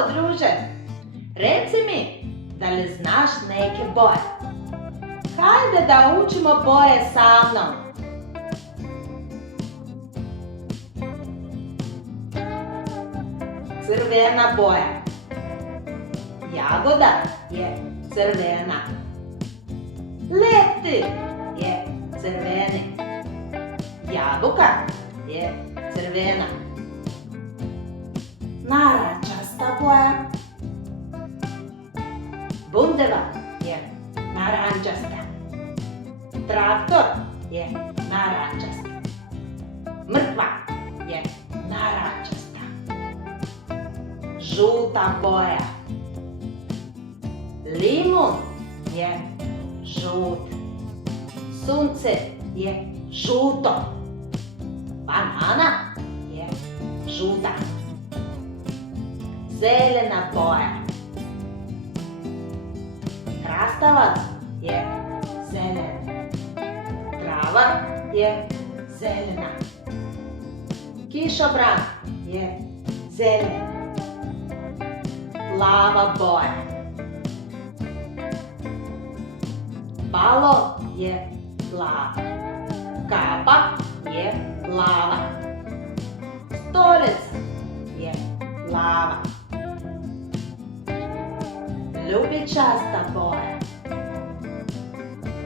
Zdravo, druže! Reci mi, da li znaš neke boje? Hajde da učimo boje sa mnom. Crvena boja. Jagoda je crvena. Leti je crveni. Jabuka je crvena. Narančasta boja. Bundeva je narančasta. Traktor je narančasta. Mrkva je narančasta. Žuta boja. Limun je žut. Sunce je žuto. Banana je žuta. Zelena boja. Krastavac je zelen. Trava je zelena. Kišobran je zelen. Plava boja. Balon je plav. Kapa je plava. Stolica je plava. Ljubičasta boja.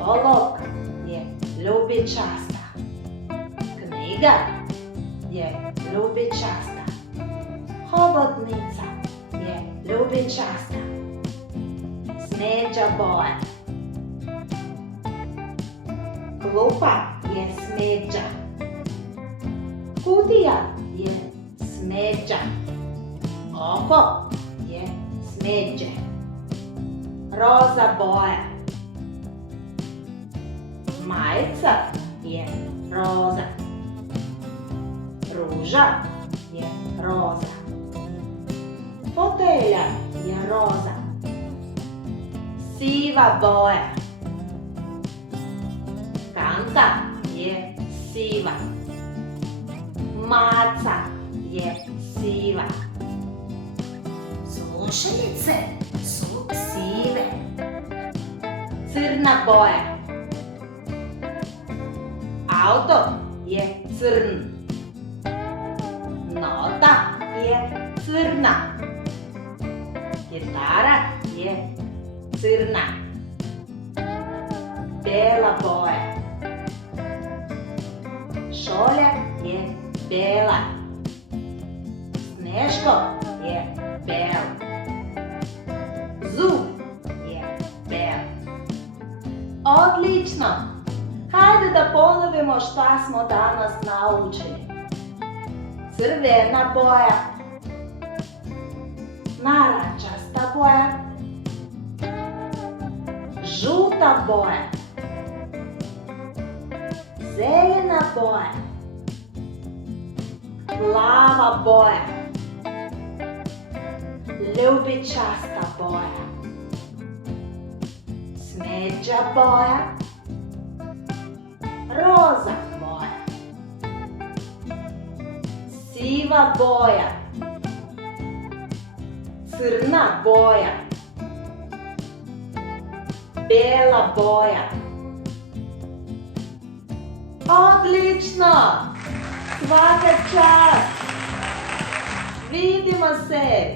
Olovka je ljubičasta. Knjiga je ljubičasta. Hobotnica je ljubičasta. Smeđa boja. Klupa je smeđa. Kutija je smeđa. Oko je smeđe. Roza boja. Majica je roza. Ruža je roza. Fotelja je roza. Siva boja. Kanta je siva. Maca je siva. Slušalice su sive. Crna boja. Auto je crn. Nota je crna. Gitara je crna. Bela boja. Šolja je bela. Sneško je bel. Zub je bel. Odlično! Hajde da ponovimo šta smo danas naučili. Crvena boja. Narančasta boja. Žuta boja. Zelena boja. Plava boja. Ljubičasta boja. Smeđa boja. Roza boja. Siva boja. Crna boja. Bela boja. Odlično! Svaka čast! Vidimo se!